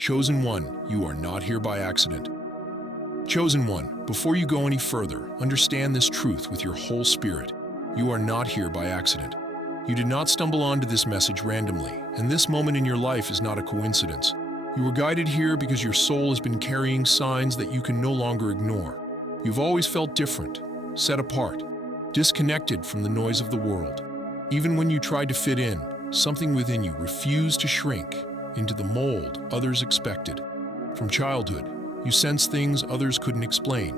Chosen one, you are not here by accident. Chosen one, before you go any further, understand this truth with your whole spirit. You are not here by accident. You did not stumble onto this message randomly, and this moment in your life is not a coincidence. You were guided here because your soul has been carrying signs that you can no longer ignore. You've always felt different, set apart, disconnected from the noise of the world. Even when you tried to fit in, something within you refused to shrink into the mold others expected. From childhood, you sensed things others couldn't explain.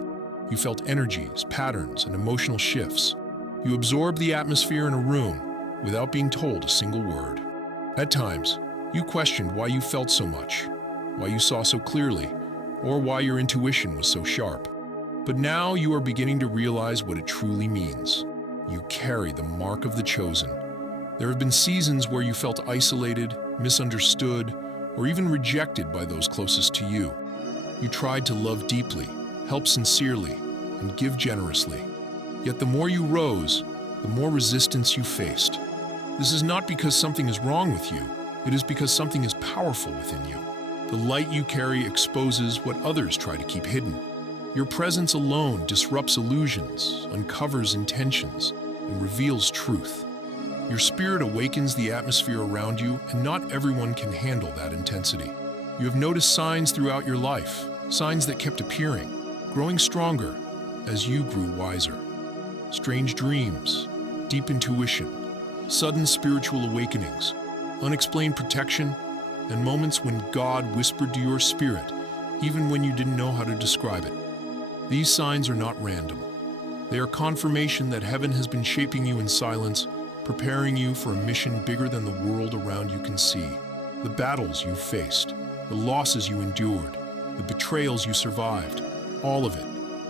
You felt energies, patterns, and emotional shifts. You absorbed the atmosphere in a room without being told a single word. At times, you questioned why you felt so much, why you saw so clearly, or why your intuition was so sharp. But now you are beginning to realize what it truly means. You carry the mark of the chosen. There have been seasons where you felt isolated, misunderstood, or even rejected by those closest to you. You tried to love deeply, help sincerely, and give generously. Yet the more you rose, the more resistance you faced. This is not because something is wrong with you. It is because something is powerful within you. The light you carry exposes what others try to keep hidden. Your presence alone disrupts illusions, uncovers intentions, and reveals truth. Your spirit awakens the atmosphere around you, and not everyone can handle that intensity. You have noticed signs throughout your life, signs that kept appearing, growing stronger as you grew wiser. Strange dreams, deep intuition, sudden spiritual awakenings, unexplained protection, and moments when God whispered to your spirit, even when you didn't know how to describe it. These signs are not random. They are confirmation that heaven has been shaping you in silence, preparing you for a mission bigger than the world around you can see. The battles you faced, the losses you endured, the betrayals you survived, all of it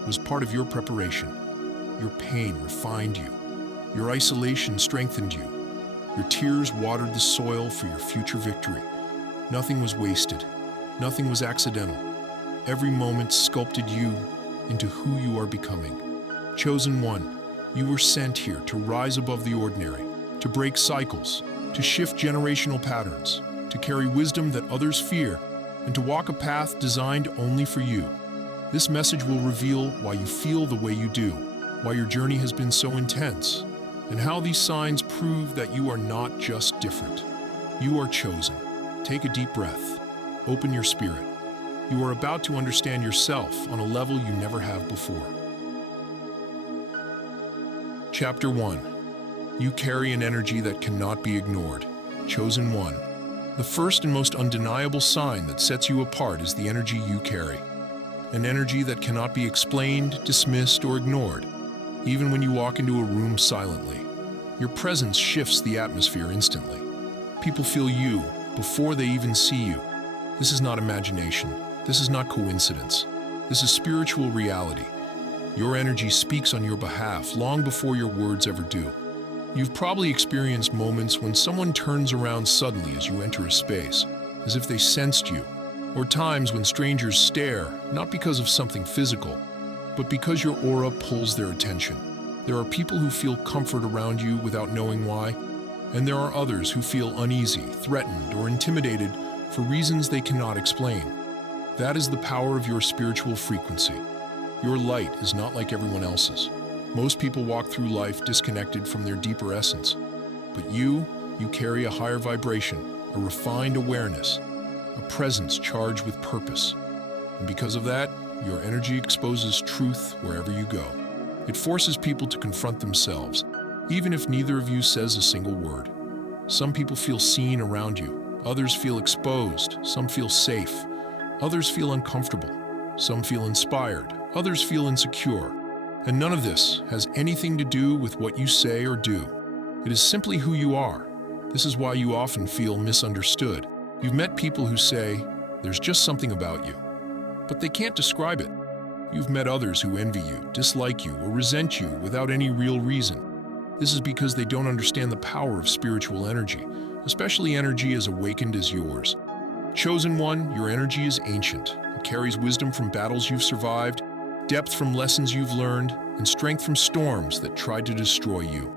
was part of your preparation. Your pain refined you. Your isolation strengthened you. Your tears watered the soil for your future victory. Nothing was wasted. Nothing was accidental. Every moment sculpted you into who you are becoming. Chosen one, you were sent here to rise above the ordinary, to break cycles, to shift generational patterns, to carry wisdom that others fear, and to walk a path designed only for you. This message will reveal why you feel the way you do, why your journey has been so intense, and how these signs prove that you are not just different. You are chosen. Take a deep breath. Open your spirit. You are about to understand yourself on a level you never have before. Chapter 1. You carry an energy that cannot be ignored. Chosen one. The first and most undeniable sign that sets you apart is the energy you carry. An energy that cannot be explained, dismissed, or ignored. Even when you walk into a room silently, your presence shifts the atmosphere instantly. People feel you before they even see you. This is not imagination. This is not coincidence. This is spiritual reality. Your energy speaks on your behalf long before your words ever do. You've probably experienced moments when someone turns around suddenly as you enter a space, as if they sensed you, or times when strangers stare, not because of something physical, but because your aura pulls their attention. There are people who feel comfort around you without knowing why, and there are others who feel uneasy, threatened, or intimidated for reasons they cannot explain. That is the power of your spiritual frequency. Your light is not like everyone else's. Most people walk through life disconnected from their deeper essence. But you carry a higher vibration, a refined awareness, a presence charged with purpose. And because of that, your energy exposes truth wherever you go. It forces people to confront themselves, even if neither of you says a single word. Some people feel seen around you. Others feel exposed. Some feel safe. Others feel uncomfortable. Some feel inspired. Others feel insecure. And none of this has anything to do with what you say or do. It is simply who you are. This is why you often feel misunderstood. You've met people who say, "There's just something about you," but they can't describe it. You've met others who envy you, dislike you, or resent you without any real reason. This is because they don't understand the power of spiritual energy, especially energy as awakened as yours. Chosen one, your energy is ancient. It carries wisdom from battles you've survived, depth from lessons you've learned, and strength from storms that tried to destroy you.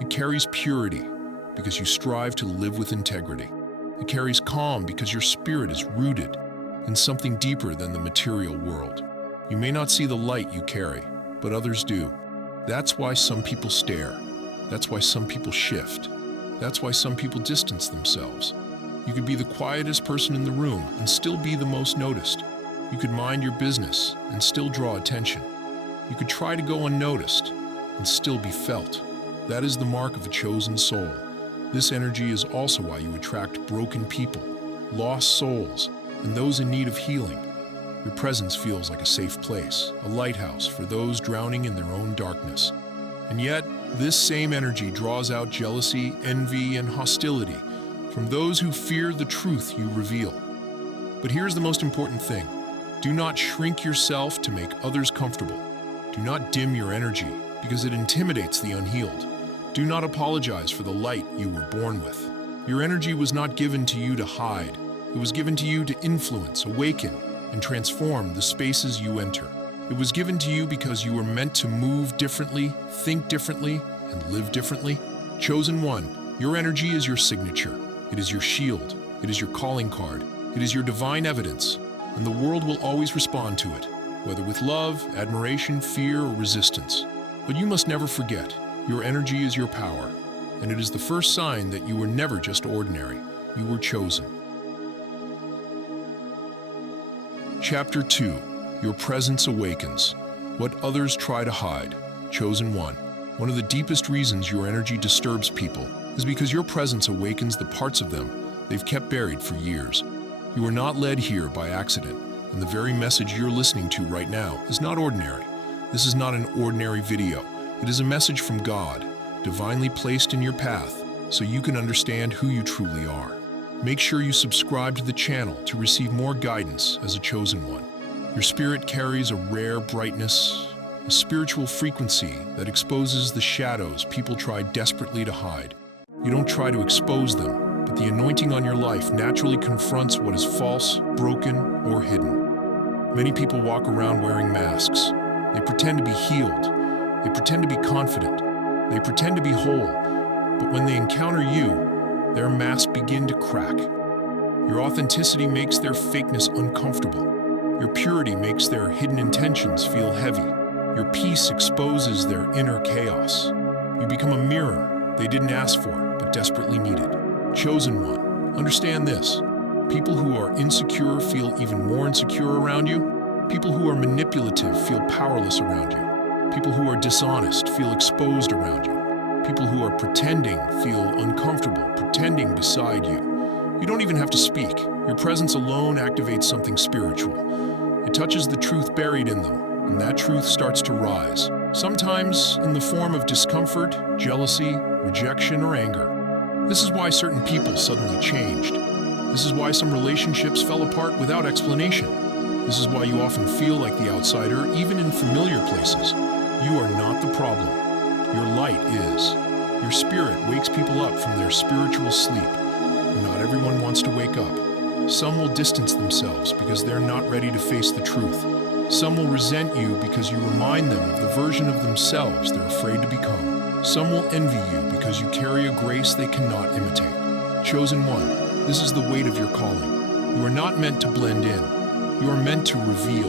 It carries purity because you strive to live with integrity. It carries calm because your spirit is rooted, in something deeper than the material world. You may not see the light you carry, but others do. That's why some people stare. That's why some people shift. That's why some people distance themselves. You could be the quietest person in the room and still be the most noticed. You could mind your business and still draw attention. You could try to go unnoticed and still be felt. That is the mark of a chosen soul. This energy is also why you attract broken people, lost souls, and those in need of healing. Your presence feels like a safe place, a lighthouse for those drowning in their own darkness. And yet, this same energy draws out jealousy, envy, and hostility from those who fear the truth you reveal. But here's the most important thing. Do not shrink yourself to make others comfortable. Do not dim your energy because it intimidates the unhealed. Do not apologize for the light you were born with. Your energy was not given to you to hide. It was given to you to influence, awaken, and transform the spaces you enter. It was given to you because you were meant to move differently, think differently, and live differently. Chosen one, your energy is your signature. It is your shield. It is your calling card. It is your divine evidence, and the world will always respond to it, whether with love, admiration, fear, or resistance. But you must never forget, your energy is your power, and it is the first sign that you were never just ordinary. You were chosen. Chapter 2. Your presence awakens. What others try to hide. Chosen one. One of the deepest reasons your energy disturbs people is because your presence awakens the parts of them they've kept buried for years. You are not led here by accident, and the very message you're listening to right now is not ordinary. This is not an ordinary video. It is a message from God, divinely placed in your path, so you can understand who you truly are. Make sure you subscribe to the channel to receive more guidance as a chosen one. Your spirit carries a rare brightness, a spiritual frequency that exposes the shadows people try desperately to hide. You don't try to expose them, but the anointing on your life naturally confronts what is false, broken, or hidden. Many people walk around wearing masks. They pretend to be healed. They pretend to be confident. They pretend to be whole. But when they encounter you, their masks begin to crack. Your authenticity makes their fakeness uncomfortable. Your purity makes their hidden intentions feel heavy. Your peace exposes their inner chaos. You become a mirror they didn't ask for, but desperately needed. Chosen one, understand this. People who are insecure feel even more insecure around you. People who are manipulative feel powerless around you. People who are dishonest feel exposed around you. People who are pretending feel uncomfortable, pretending beside you. You don't even have to speak. Your presence alone activates something spiritual. It touches the truth buried in them, and that truth starts to rise, sometimes in the form of discomfort, jealousy, rejection, or anger. This is why certain people suddenly changed. This is why some relationships fell apart without explanation. This is why you often feel like the outsider, even in familiar places. You are not the problem. Your light is. Your spirit wakes people up from their spiritual sleep. Not everyone wants to wake up. Some will distance themselves because they're not ready to face the truth. Some will resent you because you remind them of the version of themselves they're afraid to become. Some will envy you because you carry a grace they cannot imitate. Chosen one, this is the weight of your calling. You are not meant to blend in. You are meant to reveal.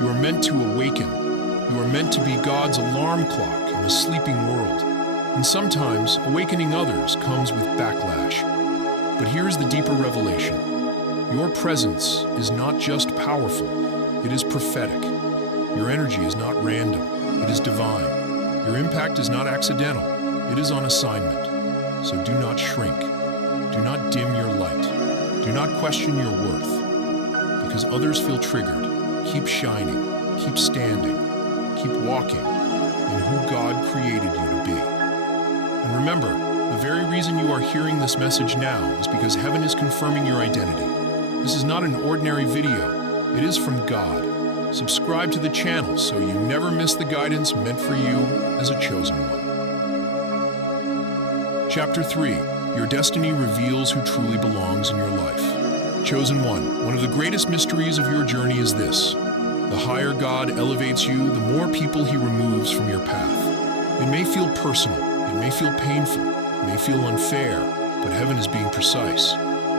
You are meant to awaken. You are meant to be God's alarm clock in a sleeping world. And sometimes, awakening others comes with backlash. But here's the deeper revelation. Your presence is not just powerful, it is prophetic. Your energy is not random, it is divine. Your impact is not accidental, it is on assignment. So do not shrink. Do not dim your light. Do not question your worth. Because others feel triggered, keep shining, keep standing, keep walking in who God created you to be. And remember, the very reason you are hearing this message now is because heaven is confirming your identity. This is not an ordinary video, it is from God. Subscribe to the channel so you never miss the guidance meant for you as a chosen one. Chapter 3. Your destiny reveals who truly belongs in your life. Chosen one of the greatest mysteries of your journey is this. The higher God elevates you, the more people He removes from your path. It may feel personal, it may feel painful, it may feel unfair, but heaven is being precise.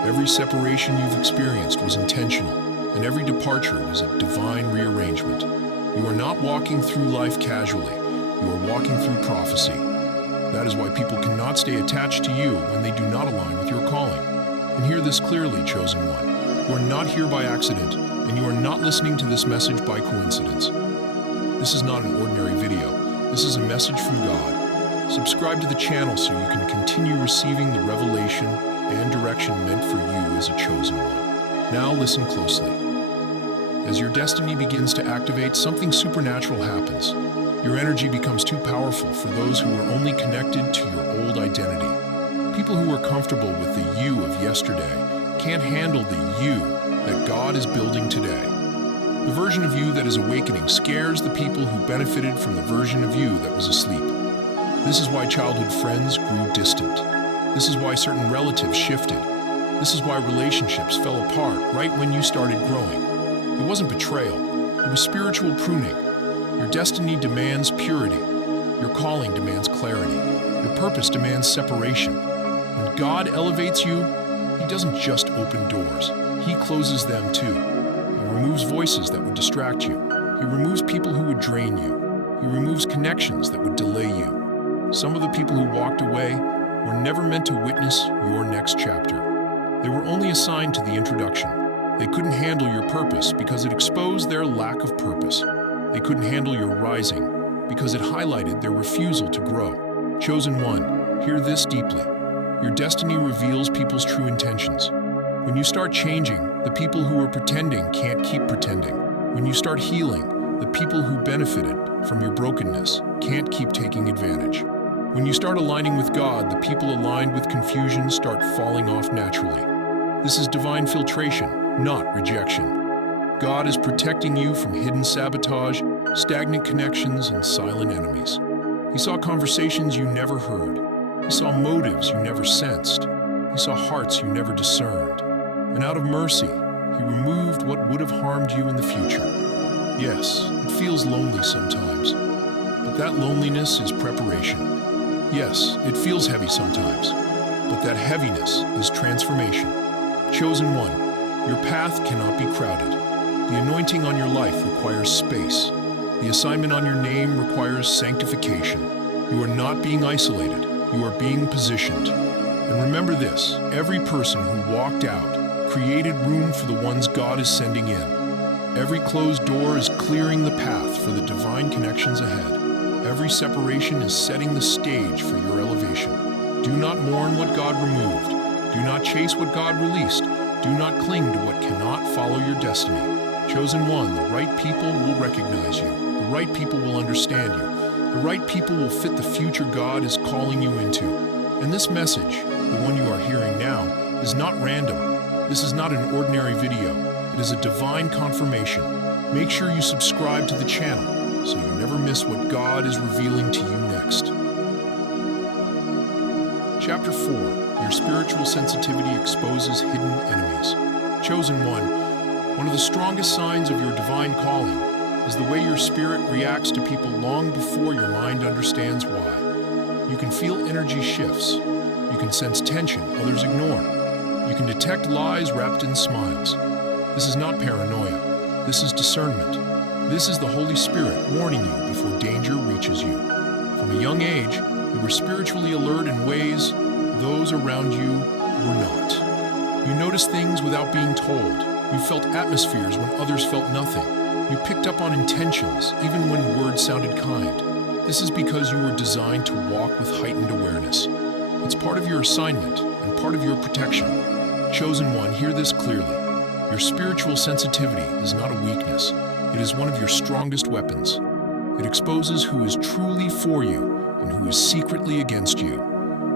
Every separation you've experienced was intentional. and every departure was a divine rearrangement. You are not walking through life casually. You are walking through prophecy. That is why people cannot stay attached to you when they do not align with your calling. And hear this clearly, chosen one. You are not here by accident, and you are not listening to this message by coincidence. This is not an ordinary video. This is a message from God. Subscribe to the channel so you can continue receiving the revelation and direction meant for you as a chosen one. Now listen closely. As your destiny begins to activate, something supernatural happens. Your energy becomes too powerful for those who are only connected to your old identity. People who are comfortable with the you of yesterday can't handle the you that God is building today. The version of you that is awakening scares the people who benefited from the version of you that was asleep. This is why childhood friends grew distant. This is why certain relatives shifted. This is why relationships fell apart right when you started growing. It wasn't betrayal, it was spiritual pruning. Your destiny demands purity. Your calling demands clarity. Your purpose demands separation. When God elevates you, He doesn't just open doors. He closes them too. He removes voices that would distract you. He removes people who would drain you. He removes connections that would delay you. Some of the people who walked away were never meant to witness your next chapter. They were only assigned to the introduction. They couldn't handle your purpose because it exposed their lack of purpose. They couldn't handle your rising because it highlighted their refusal to grow. Chosen one, hear this deeply. Your destiny reveals people's true intentions. When you start changing, the people who are pretending can't keep pretending. When you start healing, the people who benefited from your brokenness can't keep taking advantage. When you start aligning with God, the people aligned with confusion start falling off naturally. This is divine filtration, not rejection. God is protecting you from hidden sabotage, stagnant connections, and silent enemies. He saw conversations you never heard. He saw motives you never sensed. He saw hearts you never discerned. And out of mercy, He removed what would have harmed you in the future. Yes, it feels lonely sometimes, but that loneliness is preparation. Yes, it feels heavy sometimes, but that heaviness is transformation. Chosen one, your path cannot be crowded. The anointing on your life requires space. The assignment on your name requires sanctification. You are not being isolated. You are being positioned. And remember this, every person who walked out created room for the ones God is sending in. Every closed door is clearing the path for the divine connections ahead. Every separation is setting the stage for your elevation. Do not mourn what God removed. Do not chase what God released. Do not cling to what cannot follow your destiny. Chosen one, the right people will recognize you. The right people will understand you. The right people will fit the future God is calling you into. And this message, the one you are hearing now, is not random. This is not an ordinary video. It is a divine confirmation. Make sure you subscribe to the channel so you never miss what God is revealing to you next. Chapter 4, Your Spiritual Sensitivity Exposes Hidden Enemies. Chosen one of the strongest signs of your divine calling is the way your spirit reacts to people long before your mind understands why. You can feel energy shifts. You can sense tension others ignore. You can detect lies wrapped in smiles. This is not paranoia. This is discernment. This is the Holy Spirit warning you before danger reaches you. From a young age, you were spiritually alert in ways those around you were not. You noticed things without being told. You felt atmospheres when others felt nothing. You picked up on intentions, even when words sounded kind. This is because you were designed to walk with heightened awareness. It's part of your assignment and part of your protection. Chosen one, hear this clearly. Your spiritual sensitivity is not a weakness. It is one of your strongest weapons. It exposes who is truly for you and who is secretly against you.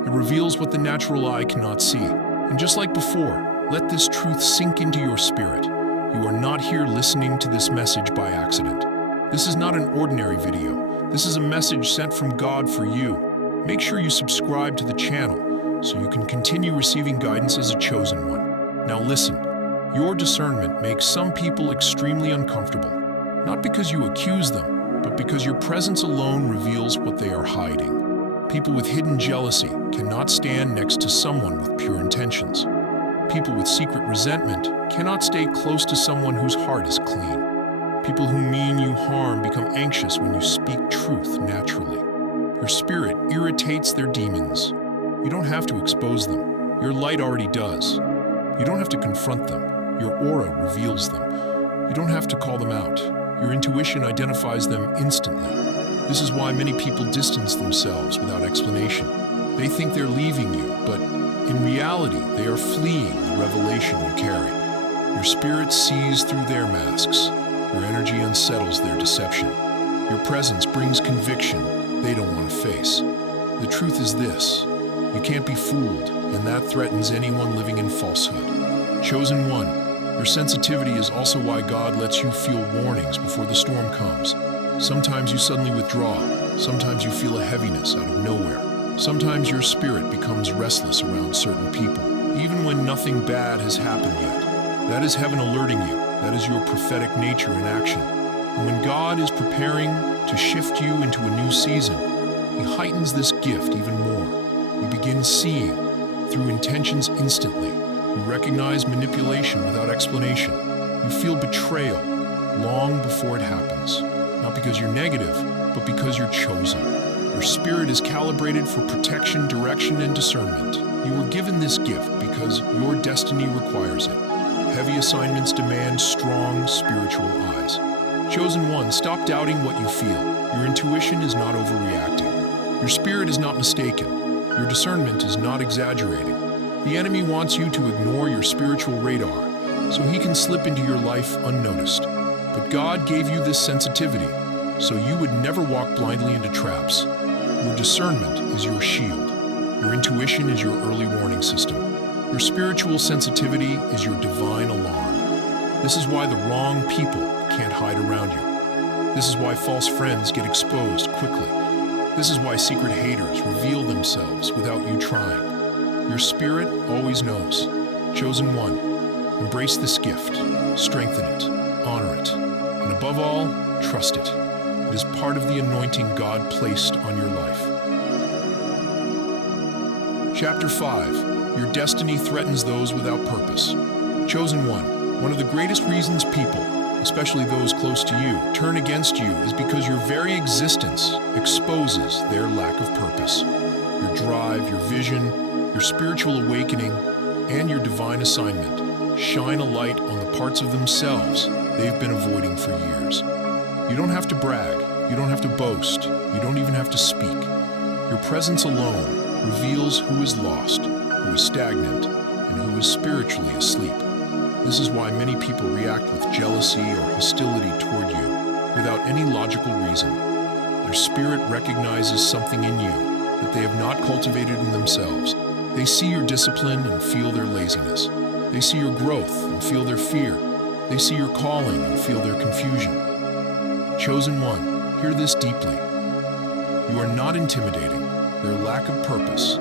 It reveals what the natural eye cannot see. And just like before, let this truth sink into your spirit. You are not here listening to this message by accident. This is not an ordinary video. This is a message sent from God for you. Make sure you subscribe to the channel so you can continue receiving guidance as a chosen one. Now listen, your discernment makes some people extremely uncomfortable. Not because you accuse them, but because your presence alone reveals what they are hiding. People with hidden jealousy cannot stand next to someone with pure intentions. People with secret resentment cannot stay close to someone whose heart is clean. People who mean you harm become anxious when you speak truth naturally. Your spirit irritates their demons. You don't have to expose them. Your light already does. You don't have to confront them. Your aura reveals them. You don't have to call them out. Your intuition identifies them instantly. This is why many people distance themselves without explanation. They think they're leaving you, but in reality, they are fleeing the revelation you carry. Your spirit sees through their masks. Your energy unsettles their deception. Your presence brings conviction they don't want to face. The truth is this: you can't be fooled, and that threatens anyone living in falsehood. Chosen one, your sensitivity is also why God lets you feel warnings before the storm comes. Sometimes you suddenly withdraw. Sometimes you feel a heaviness out of nowhere. Sometimes your spirit becomes restless around certain people, even when nothing bad has happened yet. That is heaven alerting you. That is your prophetic nature in action. And when God is preparing to shift you into a new season, He heightens this gift even more. You begin seeing through intentions instantly. You recognize manipulation without explanation. You feel betrayal long before it happens. Not because you're negative, but because you're chosen. Your spirit is calibrated for protection, direction, and discernment. You were given this gift because your destiny requires it. Heavy assignments demand strong spiritual eyes. Chosen one, stop doubting what you feel. Your intuition is not overreacting. Your spirit is not mistaken. Your discernment is not exaggerating. The enemy wants you to ignore your spiritual radar so he can slip into your life unnoticed. But God gave you this sensitivity so you would never walk blindly into traps. Your discernment is your shield. Your intuition is your early warning system. Your spiritual sensitivity is your divine alarm. This is why the wrong people can't hide around you. This is why false friends get exposed quickly. This is why secret haters reveal themselves without you trying. Your spirit always knows. Chosen one, embrace this gift, strengthen it, honor it, and above all, trust it. It is part of the anointing God placed on your life. Chapter 5. Your destiny threatens those without purpose. Chosen one of the greatest reasons people, especially those close to you, turn against you is because your very existence exposes their lack of purpose. Your drive, your vision, your spiritual awakening, and your divine assignment shine a light on the parts of themselves they've been avoiding for years. You don't have to brag. You don't have to boast. You don't even have to speak. Your presence alone reveals who is lost, who is stagnant, and who is spiritually asleep. This is why many people react with jealousy or hostility toward you without any logical reason. Their spirit recognizes something in you that they have not cultivated in themselves. They see your discipline and feel their laziness. They see your growth and feel their fear. They see your calling and feel their confusion. Chosen one, hear this deeply. You are not intimidating. Their lack of purpose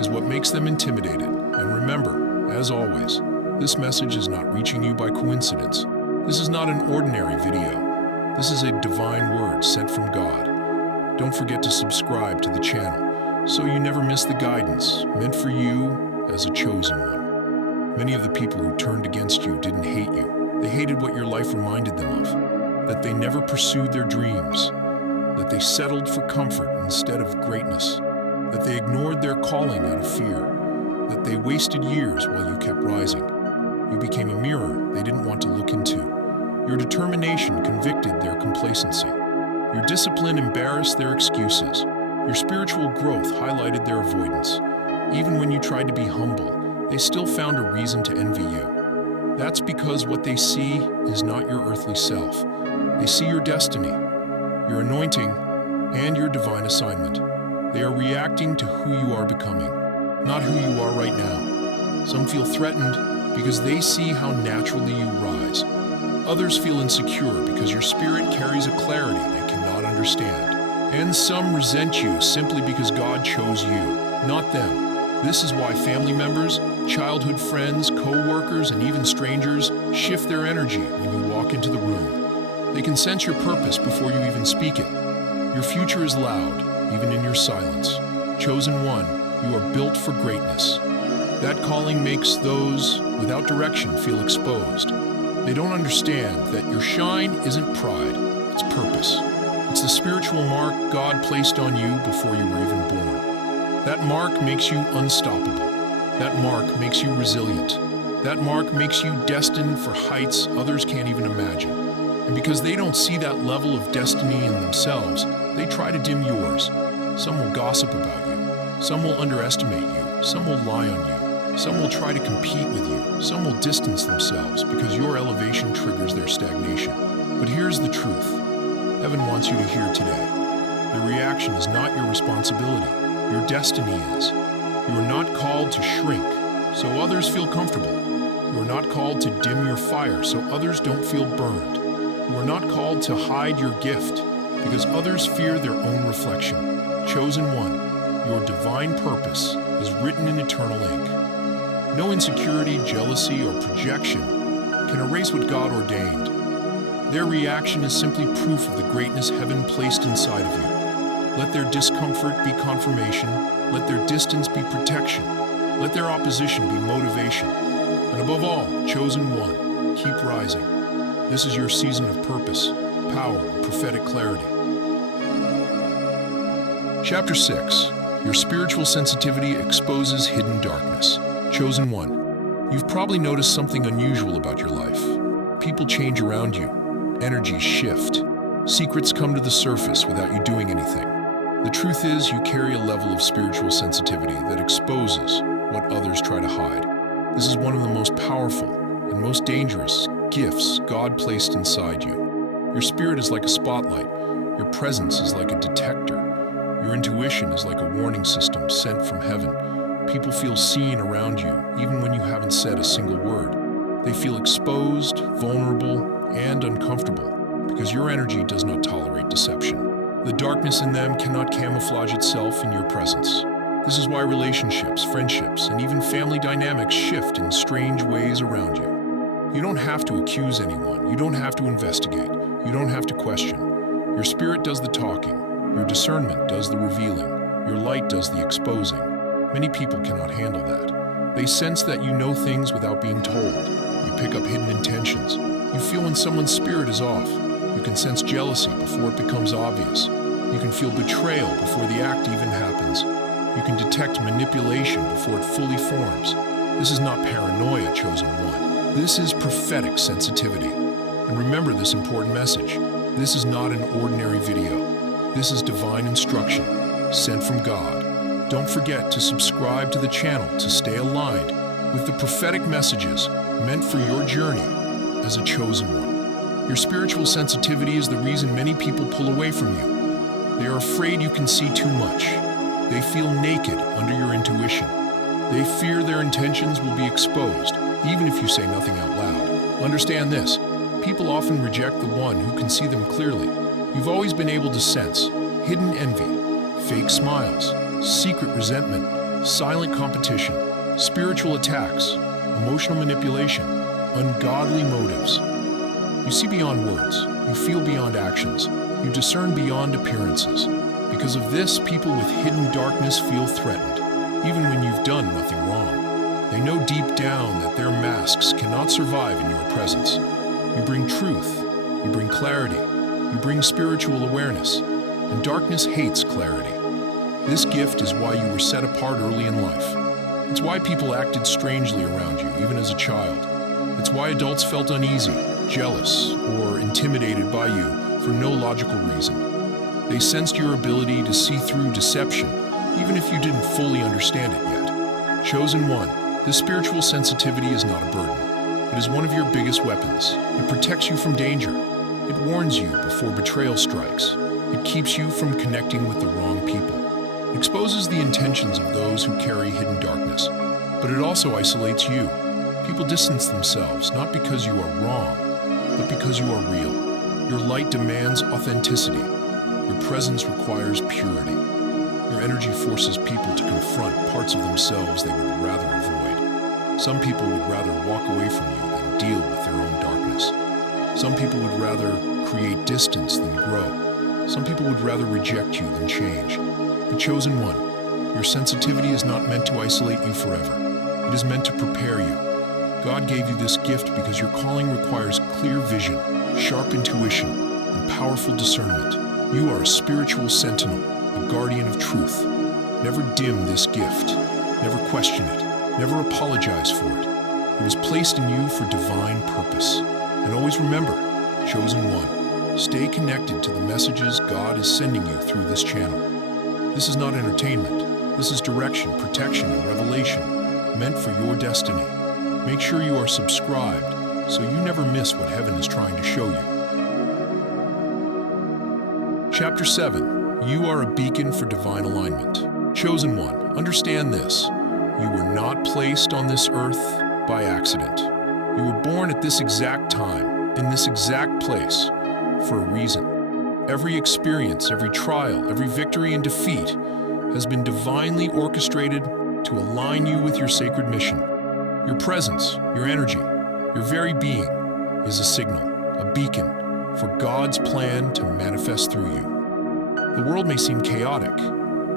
is what makes them intimidated. And remember, as always, this message is not reaching you by coincidence. This is not an ordinary video. This is a divine word sent from God. Don't forget to subscribe to the channel so you never miss the guidance meant for you as a chosen one. Many of the people who turned against you didn't hate you. They hated what your life reminded them of, that they never pursued their dreams, that they settled for comfort instead of greatness, that they ignored their calling out of fear, that they wasted years while you kept rising. You became a mirror they didn't want to look into. Your determination convicted their complacency. Your discipline embarrassed their excuses. Your spiritual growth highlighted their avoidance. Even when you tried to be humble, they still found a reason to envy you. That's because what they see is not your earthly self. They see your destiny, your anointing, and your divine assignment. They are reacting to who you are becoming, not who you are right now. Some feel threatened because they see how naturally you rise. Others feel insecure because your spirit carries a clarity they cannot understand. And some resent you simply because God chose you, not them. This is why family members, childhood friends, co-workers, and even strangers shift their energy when you walk into the room. They can sense your purpose before you even speak it. Your future is loud, even in your silence. Chosen one, you are built for greatness. That calling makes those without direction feel exposed. They don't understand that your shine isn't pride, it's purpose. It's the spiritual mark God placed on you before you were even born. That mark makes you unstoppable. That mark makes you resilient. That mark makes you destined for heights others can't even imagine. And because they don't see that level of destiny in themselves, they try to dim yours. Some will gossip about you. Some will underestimate you. Some will lie on you. Some will try to compete with you. Some will distance themselves because your elevation triggers their stagnation. But here's the truth. Heaven wants you to hear today. Their reaction is not your responsibility. Your destiny is. You are not called to shrink, so others feel comfortable. You are not called to dim your fire, so others don't feel burned. You are not called to hide your gift, because others fear their own reflection. Chosen one, your divine purpose is written in eternal ink. No insecurity, jealousy, or projection can erase what God ordained. Their reaction is simply proof of the greatness heaven placed inside of you. Let their discomfort be confirmation. Let their distance be protection. Let their opposition be motivation. And above all, chosen one, keep rising. This is your season of purpose, power, and prophetic clarity. Chapter 6. Your spiritual sensitivity exposes hidden darkness. Chosen one. You've probably noticed something unusual about your life. People change around you. Energies shift. Secrets come to the surface without you doing anything. The truth is, you carry a level of spiritual sensitivity that exposes what others try to hide. This is one of the most powerful and most dangerous gifts God placed inside you. Your spirit is like a spotlight. Your presence is like a detector. Your intuition is like a warning system sent from heaven. People feel seen around you, even when you haven't said a single word. They feel exposed, vulnerable, and uncomfortable, because your energy does not tolerate deception. The darkness in them cannot camouflage itself in your presence. This is why relationships, friendships, and even family dynamics shift in strange ways around you. You don't have to accuse anyone. You don't have to investigate. You don't have to question. Your spirit does the talking. Your discernment does the revealing. Your light does the exposing. Many people cannot handle that. They sense that you know things without being told. You pick up hidden intentions. You feel when someone's spirit is off. You can sense jealousy before it becomes obvious. You can feel betrayal before the act even happens. You can detect manipulation before it fully forms. This is not paranoia, chosen one. This is prophetic sensitivity. And remember this important message. This is not an ordinary video. This is divine instruction, sent from God. Don't forget to subscribe to the channel to stay aligned with the prophetic messages meant for your journey as a chosen one. Your spiritual sensitivity is the reason many people pull away from you. They are afraid you can see too much. They feel naked under your intuition. They fear their intentions will be exposed, even if you say nothing out loud. Understand this. People often reject the one who can see them clearly. You've always been able to sense hidden envy, fake smiles, secret resentment, silent competition, spiritual attacks, emotional manipulation, ungodly motives. You see beyond words. You feel beyond actions. You discern beyond appearances. Because of this, people with hidden darkness feel threatened, even when you've done nothing wrong. They know deep down that their masks cannot survive in your presence. You bring truth. You bring clarity. You bring spiritual awareness, and darkness hates clarity. This gift is why you were set apart early in life. It's why people acted strangely around you, even as a child. It's why adults felt uneasy, jealous, or intimidated by you for no logical reason. They sensed your ability to see through deception, even if you didn't fully understand it yet. Chosen one, this spiritual sensitivity is not a burden. It is one of your biggest weapons. It protects you from danger. It warns you before betrayal strikes. It keeps you from connecting with the wrong people. It exposes the intentions of those who carry hidden darkness. But it also isolates you. People distance themselves, not because you are wrong, but because you are real. Your light demands authenticity. Your presence requires purity. Your energy forces people to confront parts of themselves they would rather avoid. Some people would rather walk away from you than deal with their own darkness. Some people would rather create distance than grow. Some people would rather reject you than change. The chosen one, your sensitivity is not meant to isolate you forever. It is meant to prepare you. God gave you this gift because your calling requires clear vision, sharp intuition, and powerful discernment. You are a spiritual sentinel, a guardian of truth. Never dim this gift. Never question it. Never apologize for it. It was placed in you for divine purpose. And always remember, chosen one, stay connected to the messages God is sending you through this channel. This is not entertainment. This is direction, protection, and revelation meant for your destiny. Make sure you are subscribed so you never miss what heaven is trying to show you. Chapter 7. You are a beacon for divine alignment. Chosen one, understand this. You were not placed on this earth by accident. You were born at this exact time, in this exact place, for a reason. Every experience, every trial, every victory and defeat has been divinely orchestrated to align you with your sacred mission. Your presence, your energy, your very being is a signal, a beacon for God's plan to manifest through you. The world may seem chaotic.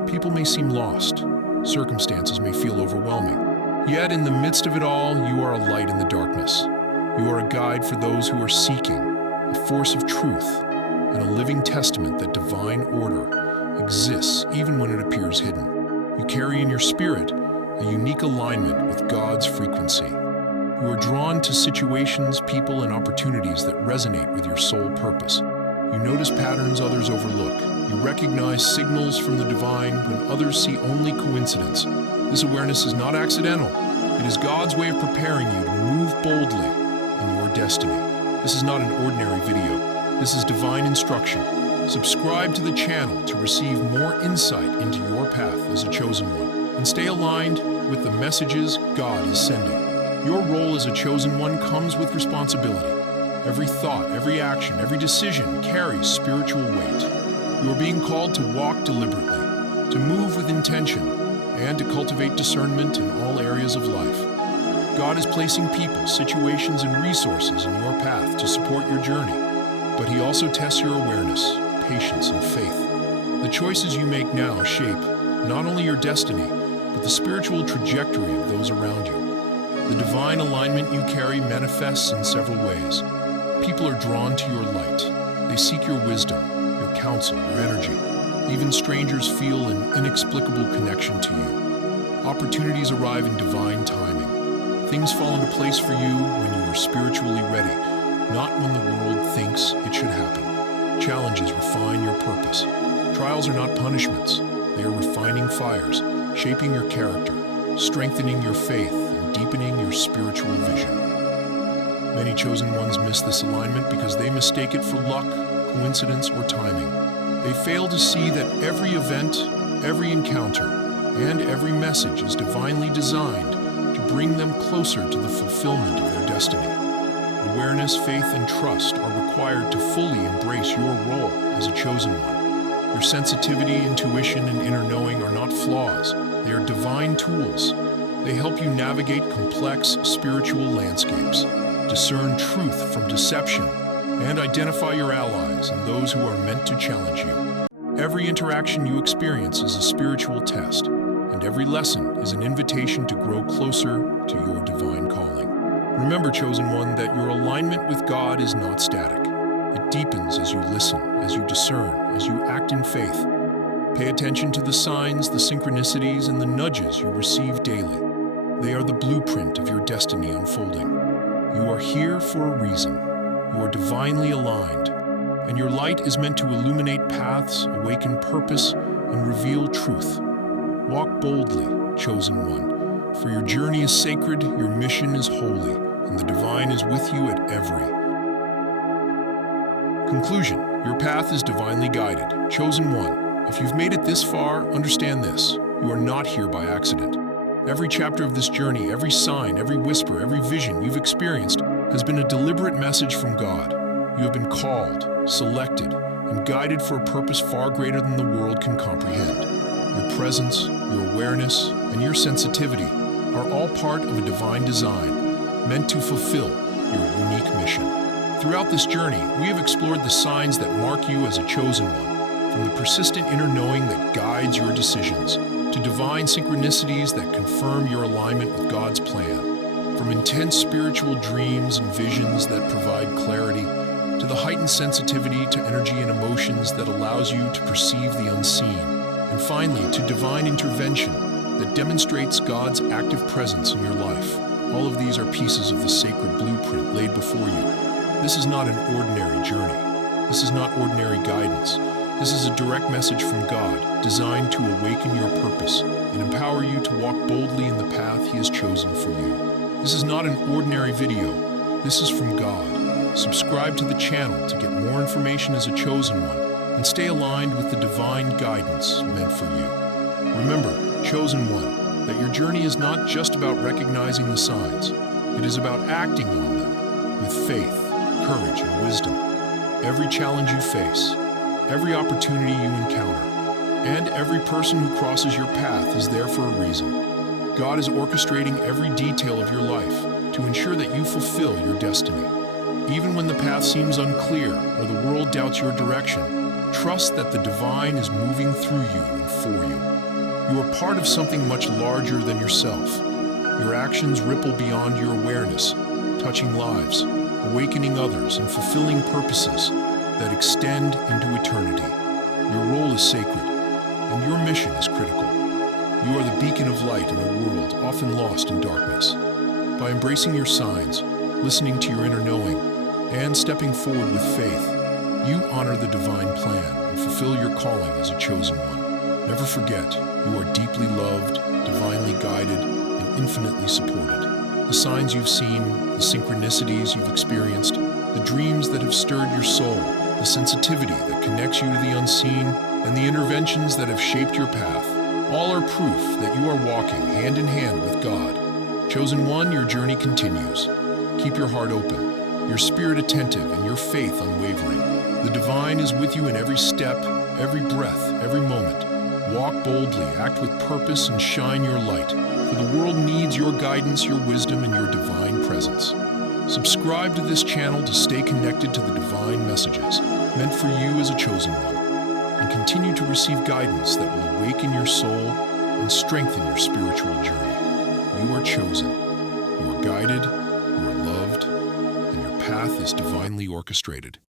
People may seem lost. Circumstances may feel overwhelming. Yet in the midst of it all, you are a light in the darkness. You are a guide for those who are seeking, a force of truth, and a living testament that divine order exists even when it appears hidden. You carry in your spirit a unique alignment with God's frequency. You are drawn to situations, people, and opportunities that resonate with your soul purpose. You notice patterns others overlook. You recognize signals from the divine when others see only coincidence. This awareness is not accidental. It is God's way of preparing you to move boldly in your destiny. This is not an ordinary video. This is divine instruction. Subscribe to the channel to receive more insight into your path as a chosen one, and stay aligned with the messages God is sending. Your role as a chosen one comes with responsibility. Every thought, every action, every decision carries spiritual weight. You are being called to walk deliberately, to move with intention, and to cultivate discernment in all areas of life. God is placing people, situations, and resources in your path to support your journey, but He also tests your awareness, patience, and faith. The choices you make now shape not only your destiny, but the spiritual trajectory of those around you. The divine alignment you carry manifests in several ways. People are drawn to your light. They seek your wisdom, your counsel, your energy. Even strangers feel an inexplicable connection to you. Opportunities arrive in divine timing. Things fall into place for you when you are spiritually ready, not when the world thinks it should happen. Challenges refine your purpose. Trials are not punishments. They are refining fires, shaping your character, strengthening your faith, and deepening your spiritual vision. Many chosen ones miss this alignment because they mistake it for luck, coincidence, or timing. They fail to see that every event, every encounter, and every message is divinely designed to bring them closer to the fulfillment of their destiny. Awareness, faith, and trust are required to fully embrace your role as a chosen one. Your sensitivity, intuition, and inner knowing are not flaws. They are divine tools. They help you navigate complex spiritual landscapes, discern truth from deception, and identify your allies and those who are meant to challenge you. Every interaction you experience is a spiritual test, and every lesson is an invitation to grow closer to your divine calling. Remember, chosen one, that your alignment with God is not static. It deepens as you listen, as you discern, as you act in faith. Pay attention to the signs, the synchronicities, and the nudges you receive daily. They are the blueprint of your destiny unfolding. You are here for a reason. You are divinely aligned, and your light is meant to illuminate paths, awaken purpose, and reveal truth. Walk boldly, chosen one, for your journey is sacred, your mission is holy, and the divine is with you at every. Conclusion: your path is divinely guided. Chosen one, if you've made it this far, understand this: you are not here by accident. Every chapter of this journey, every sign, every whisper, every vision you've experienced has been a deliberate message from God. You have been called, selected, and guided for a purpose far greater than the world can comprehend. Your presence, your awareness, and your sensitivity are all part of a divine design meant to fulfill your unique mission. Throughout this journey, we have explored the signs that mark you as a chosen one, from the persistent inner knowing that guides your decisions to divine synchronicities that confirm your alignment with God's plan, from intense spiritual dreams and visions that provide clarity, to the heightened sensitivity to energy and emotions that allows you to perceive the unseen, and finally, to divine intervention that demonstrates God's active presence in your life. All of these are pieces of the sacred blueprint laid before you. This is not an ordinary journey. This is not ordinary guidance. This is a direct message from God, designed to awaken your purpose and empower you to walk boldly in the path He has chosen for you. This is not an ordinary video. This is from God. Subscribe to the channel to get more information as a chosen one and stay aligned with the divine guidance meant for you. Remember, chosen one, that your journey is not just about recognizing the signs. It is about acting on them with faith, courage, and wisdom. Every challenge you face, every opportunity you encounter, and every person who crosses your path is there for a reason. God is orchestrating every detail of your life to ensure that you fulfill your destiny. Even when the path seems unclear or the world doubts your direction, trust that the divine is moving through you and for you. You are part of something much larger than yourself. Your actions ripple beyond your awareness, touching lives, awakening others, and fulfilling purposes that extend into eternity. Your role is sacred, and your mission is critical. You are the beacon of light in a world often lost in darkness. By embracing your signs, listening to your inner knowing, and stepping forward with faith, you honor the divine plan and fulfill your calling as a chosen one. Never forget, you are deeply loved, divinely guided, and infinitely supported. The signs you've seen, the synchronicities you've experienced, the dreams that have stirred your soul, the sensitivity that connects you to the unseen, and the interventions that have shaped your path, all are proof that you are walking hand in hand with God. Chosen one, your journey continues. Keep your heart open, your spirit attentive, and your faith unwavering. The divine is with you in every step, every breath, every moment. Walk boldly, act with purpose, and shine your light, for the world needs your guidance, your wisdom, and your divine presence. Subscribe to this channel to stay connected to the divine messages meant for you as a chosen one, and continue to receive guidance that will awaken your soul and strengthen your spiritual journey. You are chosen, you are guided, you are loved, and your path is divinely orchestrated.